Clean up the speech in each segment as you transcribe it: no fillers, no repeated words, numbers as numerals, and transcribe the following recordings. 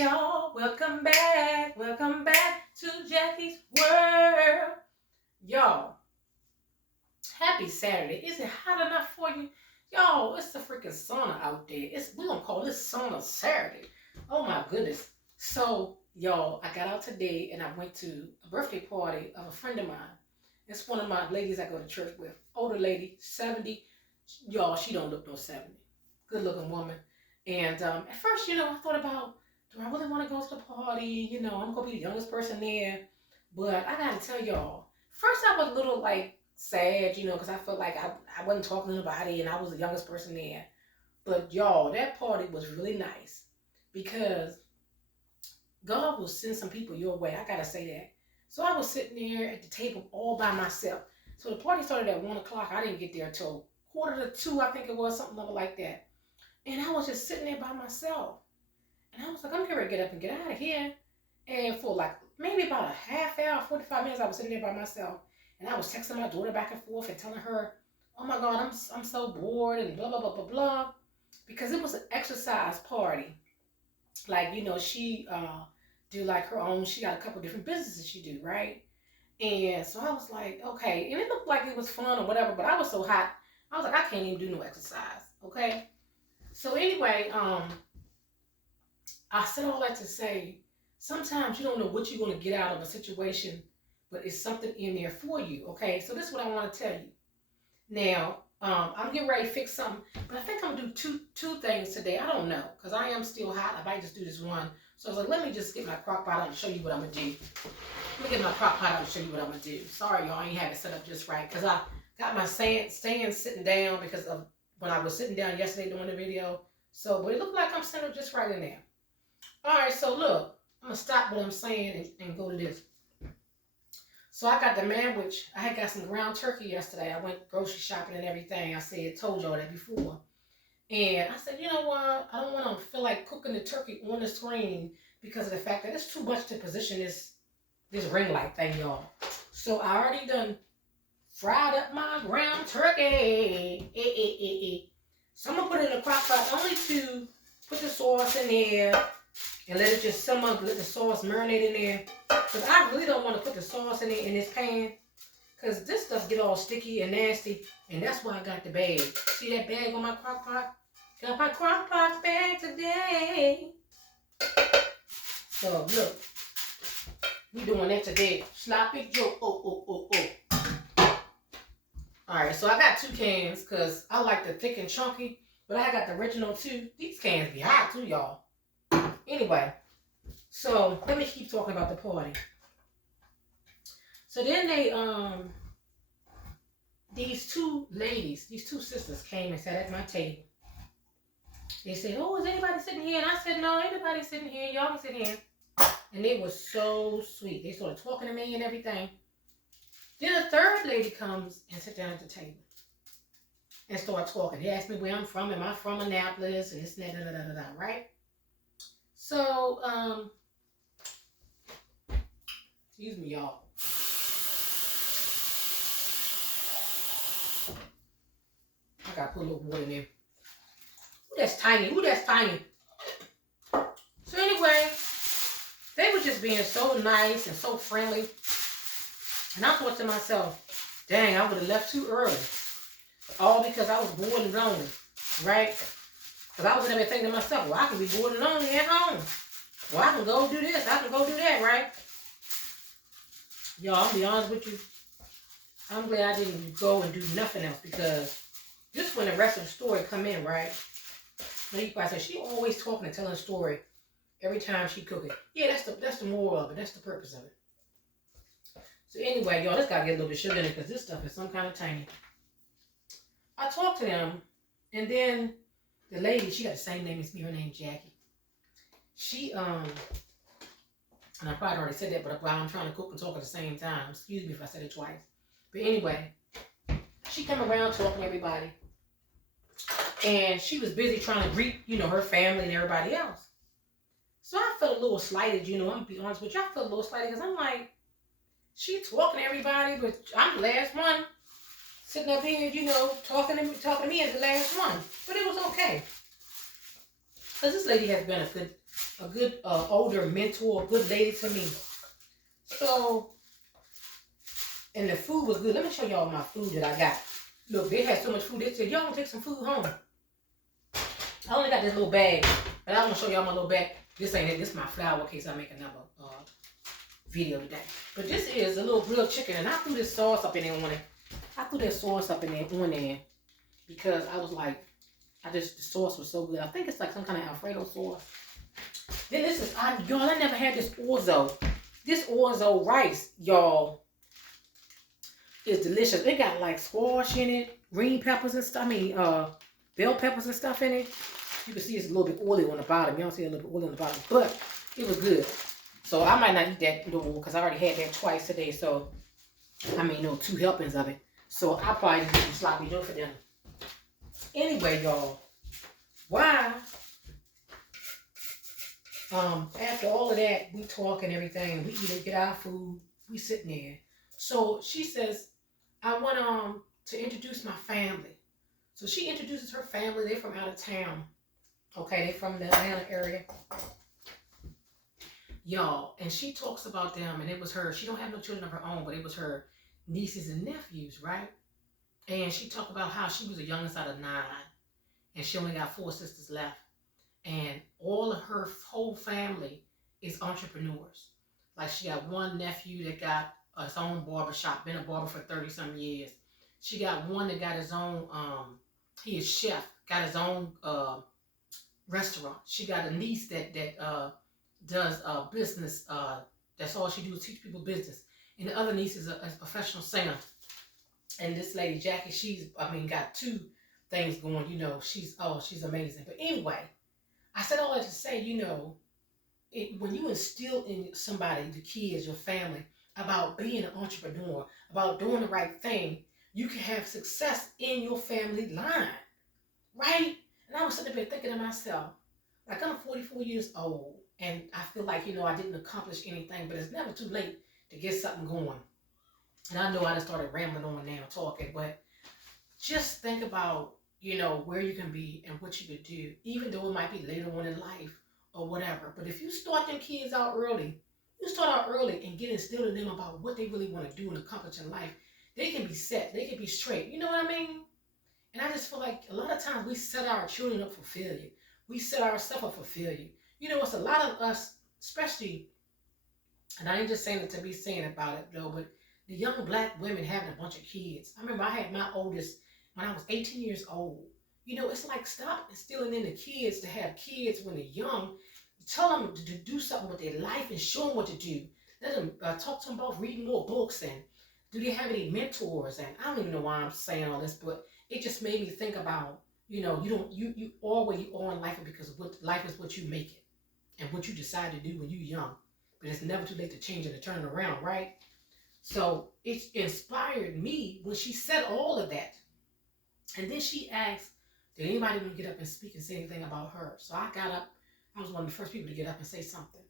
y'all. Welcome back to Jackie's World. Y'all, happy Saturday. Is it hot enough for you? Y'all, it's the freaking sauna out there. We're gonna call this sauna Saturday. Oh my goodness. So, y'all, I got out today and I went to a birthday party of a friend of mine. It's one of my ladies I go to church with. Older lady, 70. Y'all, she don't look no 70. Good looking woman. And at first, I thought about, do I really want to go to the party? I'm going to be the youngest person there. But I got to tell y'all, first I was a little sad, because I felt like I wasn't talking to nobody and I was the youngest person there. But y'all, that party was really nice because God will send some people your way. I got to say that. So I was sitting there at the table all by myself. So the party started at 1 o'clock. I didn't get there until 1:45, I think it was, something like that. And I was just sitting there by myself. And I was like, I'm going to get up and get out of here. And for maybe about a half hour, 45 minutes, I was sitting there by myself. And I was texting my daughter back and forth and telling her, oh my God, I'm so bored and blah, blah, blah, blah, blah. Because it was an exercise party. She do her own, she got a couple different businesses she do, right? And so I was like, okay. And it looked like it was fun or whatever, but I was so hot. I was like, I can't even do no exercise, okay? So anyway, I said all that to say, sometimes you don't know what you're going to get out of a situation, but it's something in there for you, okay? So this is what I want to tell you. Now, I'm getting ready to fix something, but I think I'm going to do two things today. I don't know, because I am still hot. I might just do this one. So I was like, let me just get my crock pot out and show you what I'm going to do. Let me get my crock pot out and show you what I'm going to do. Sorry, y'all, I ain't had it set up just right, because I got my stand sitting down because of when I was sitting down yesterday doing the video. So, but it looked like I'm centered just right in there. All right, so look, I'm going to stop what I'm saying and go to this. So I got the manwich. I had got some ground turkey yesterday. I went grocery shopping and everything. Told y'all that before. And I said, you know what? I don't want to feel like cooking the turkey on the screen because of the fact that it's too much to position this ring light thing, y'all. So I already done fried up my ground turkey. So I'm going to put it in a crock pot only to put the sauce in there and let it just simmer, let the sauce marinate in there. Because I really don't want to put the sauce in this pan because this stuff get all sticky and nasty. And that's why I got the bag. See that bag on my crock pot? Got my crock pot bag today. So look, we doing that today. Sloppy Joe. Oh. Alright, so I got 2 cans because I like the thick and chunky. But I got the original too. These cans be hot too, y'all. Anyway, so let me keep talking about the party. So then these 2 ladies, these 2 sisters came and sat at my table. They said, oh, is anybody sitting here? And I said, no, ain't nobody sitting here. Y'all can sit here. And they were so sweet. They started talking to me and everything. Then a 3rd lady comes and sits down at the table and start talking. They asked me where I'm from. Am I from Annapolis? And this and that, right? So, excuse me, y'all. I gotta put a little water in there. Ooh, that's tiny. So anyway, they were just being so nice and so friendly. And I thought to myself, dang, I would have left too early. All because I was bored and lonely, right? Because I was in there thinking to myself, well, I can be bored and lonely at home. Well, I can go do this. I can go do that, right? Y'all, I'll be honest with you. I'm glad I didn't go and do nothing else because this when the rest of the story come in, right? Now you probably say, she always talking and telling a story every time she cooking. Yeah, that's the moral of it. That's the purpose of it. So anyway, y'all, this got to get a little bit of sugar in it because this stuff is some kind of tiny. I talked to them, and then the lady, she got the same name as me. Her name's Jackie. She, and I probably already said that, but while I'm trying to cook and talk at the same time, excuse me if I said it twice. But anyway, she come around talking to everybody, and she was busy trying to greet, her family and everybody else. So I felt a little slighted, I'm going to be honest with you. I felt a little slighted because I'm like, she talking to everybody, but I'm the last one sitting up here, talking to me as the last one. But it was okay. Because this lady has been a a good older mentor, a good lady to me. So, and the food was good. Let me show y'all my food that I got. Look, they had so much food. They said, y'all gonna take some food home. I only got this little bag, but I want to show y'all my little bag. This ain't it. This is my flour case. I make another video today. But this is a little grilled chicken, and I threw this sauce up in there on it. I threw that sauce up in there on there because I was like, the sauce was so good. I think it's like some kind of Alfredo sauce. Then this is, y'all, I never had this orzo. This orzo rice, y'all, is delicious. It got like squash in it, green peppers and stuff. I mean, bell peppers and stuff in it. You can see it's a little bit oily on the bottom. You don't see a little bit oily on the bottom, but it was good. So I might not eat that no more because I already had that twice today. So, I mean, no, 2 helpings of it. So I'll probably do some sloppy joe for dinner. Anyway, y'all, why? After all of that, we talk and everything. We eat and get our food. We sitting there. So she says, I want to introduce my family. So she introduces her family. They're from out of town. Okay, they're from the Atlanta area. Y'all, and she talks about them, and it was her, she don't have no children of her own, but it was her nieces and nephews, right? And she talked about how she was the youngest out of 9, and she only got 4 sisters left. And all of her whole family is entrepreneurs. Like she got one nephew that got his own barber shop, been a barber for 30-some years. She got one that got his own, he is chef, got his own restaurant. She got a niece that does business. That's all she do is teach people business. And the other niece is a professional singer. And this lady Jackie, she's got 2 things going. You know, she's amazing. But anyway, I said all that to say, you know, when you instill in somebody, the kids, your family, about being an entrepreneur, about doing the right thing, you can have success in your family line, right? And I was sitting there thinking to myself, like, I'm 44 years old, and I feel like, you know, I didn't accomplish anything, but it's never too late to get something going. And I know I just started rambling on now, talking, but just think about, you know, where you can be and what you could do, even though it might be later on in life or whatever. But if you start them kids out early, and get instilled in them about what they really want to do and accomplish in life, they can be set, they can be straight. You know what I mean? And I just feel like a lot of times we set our children up for failure. We set ourselves up for failure. You know, it's a lot of us, especially, and I ain't just saying it to be saying about it though, but the young black women having a bunch of kids. I remember I had my oldest when I was 18 years old. You know, it's like stop instilling in the kids to have kids when they're young. Tell them to do something with their life and show them what to do. Let them talk to them about reading more books and do they have any mentors? And I don't even know why I'm saying all this, but it just made me think about, you know, you are where you are in life because life is what you make it and what you decide to do when you're young. But it's never too late to change it and turn it around, right? So it inspired me when she said all of that. And then she asked, did anybody want to get up and speak and say anything about her? So I got up. I was one of the first people to get up and say something.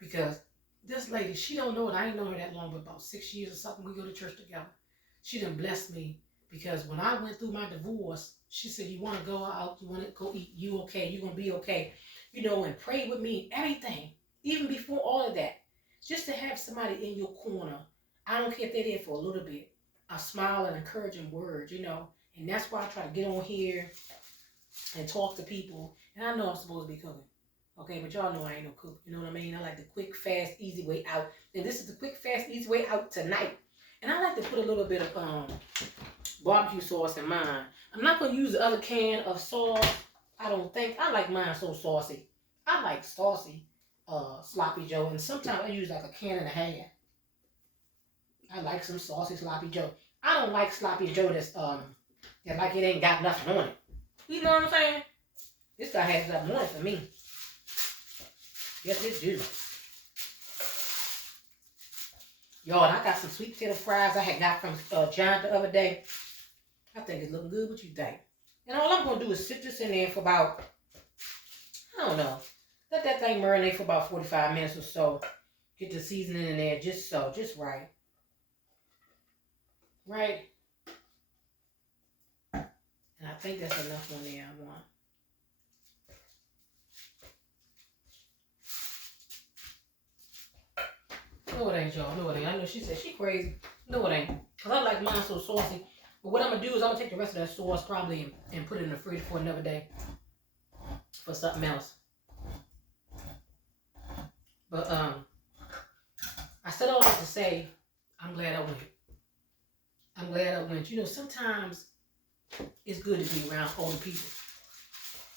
Because this lady, she don't know it. I ain't known her that long, but about 6 years or something. We go to church together. She done blessed me. Because when I went through my divorce, she said, you want to go out? You want to go eat? You okay? You going to be okay? You know, and pray with me. Everything. Even before all of that. Just to have somebody in your corner. I don't care if they're there for a little bit. A smile and encouraging word, you know. And that's why I try to get on here and talk to people. And I know I'm supposed to be cooking. Okay, but y'all know I ain't no cook. You know what I mean? I like the quick, fast, easy way out. And this is the quick, fast, easy way out tonight. And I like to put a little bit of barbecue sauce in mine. I'm not going to use the other can of sauce. I don't think. I like mine so saucy. I like saucy sloppy joe. And sometimes I use like a can and a half. I like some saucy sloppy joe. I don't like sloppy joe that's like it ain't got nothing on it. You know what I'm saying? This guy has something on it for me. Yes, it do. Y'all, I got some sweet potato fries I had got from John the other day. I think it's looking good. What you think? And all I'm going to do is sit this in there for about, I don't know, let that thing marinate for about 45 minutes or so. Get the seasoning in there just right. Right? And I think that's enough on there I want. No, it ain't, y'all. No, it ain't. I know she said she crazy. No, it ain't. Because I like mine so saucy. But what I'm going to do is I'm going to take the rest of that sauce probably and put it in the fridge for another day. For something else. But, I said all that to say, I'm glad I went. I'm glad I went. You know, sometimes it's good to be around older people.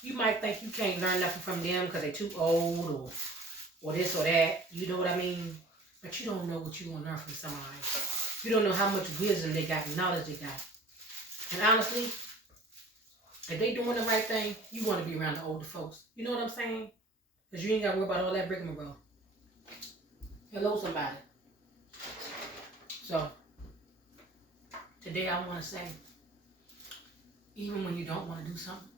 You might think you can't learn nothing from them because they're too old or this or that. You know what I mean? But you don't know what you're going to learn from somebody. You don't know how much wisdom they got, knowledge they got. And honestly, if they doing the right thing, you want to be around the older folks. You know what I'm saying? Because you ain't got to worry about all that rigmarole. Hello, somebody. So, today I want to say, even when you don't want to do something,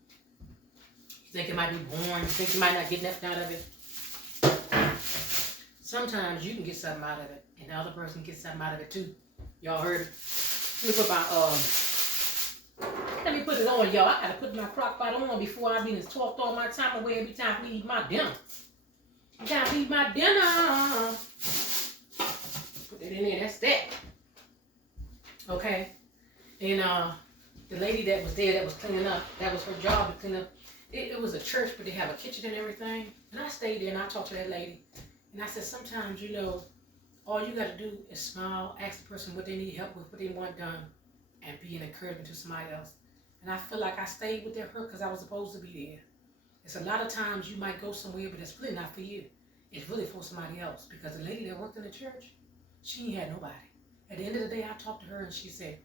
you think it might be boring, you think you might not get nothing out of it, sometimes you can get something out of it, and the other person gets something out of it too. Y'all heard it? Let me put it on, y'all. I gotta put my crock pot on before I be talked all my time away every time we eat my dinner. Every time we eat my dinner. Put that in there, that's that. Okay? And the lady that was there that was cleaning up, that was her job to clean up. It was a church, but they have a kitchen and everything. And I stayed there and I talked to that lady. And I said, sometimes, you know, all you got to do is smile, ask the person what they need help with, what they want done, and be an encouragement to somebody else. And I feel like I stayed with her because I was supposed to be there. It's a lot of times you might go somewhere, but it's really not for you. It's really for somebody else. Because the lady that worked in the church, she ain't had nobody. At the end of the day, I talked to her and she said,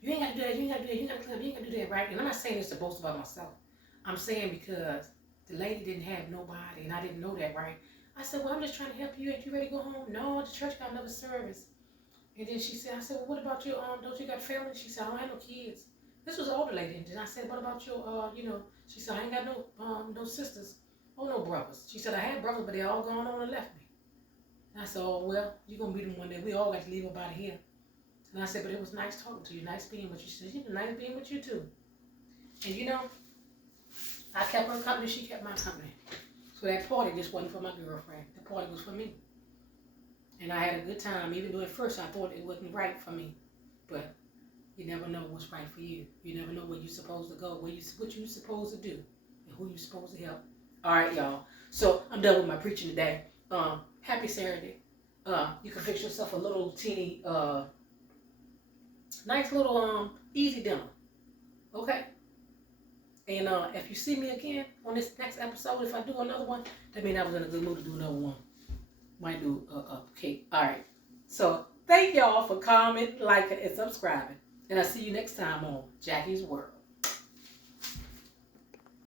you ain't got to do that, you ain't got to do that, you ain't got to clean up, you ain't got to do that, right? And I'm not saying this to boast about myself. I'm saying because the lady didn't have nobody and I didn't know that, right? I said, well, I'm just trying to help you. Ain't you ready to go home? No, the church got another service. And then she said, I said, well, what about your, don't you got family? She said, I don't have no kids. This was an older lady. And then I said, what about your, you know, she said, I ain't got no sisters or no brothers. She said, I had brothers, but they all gone on and left me. And I said, oh, well, you're going to meet them one day. We all got to leave up out of here. And I said, but it was nice talking to you, nice being with you. She said, it was nice being with you too. And you know, I kept her company, she kept my company. So that party just wasn't for my girlfriend. The party was for me. And I had a good time, even though at first I thought it wasn't right for me. But you never know what's right for you. You never know where you're supposed to go, what you're supposed to do, and who you're supposed to help. All right, y'all. So I'm done with my preaching today. Happy Saturday. You can fix yourself a little teeny, nice little easy dinner. Okay? And if you see me again on this next episode, if I do another one, that means I was in a good mood to do another one. Might do a cake. All right. So thank y'all for commenting, liking, and subscribing. And I'll see you next time on Jackie's World.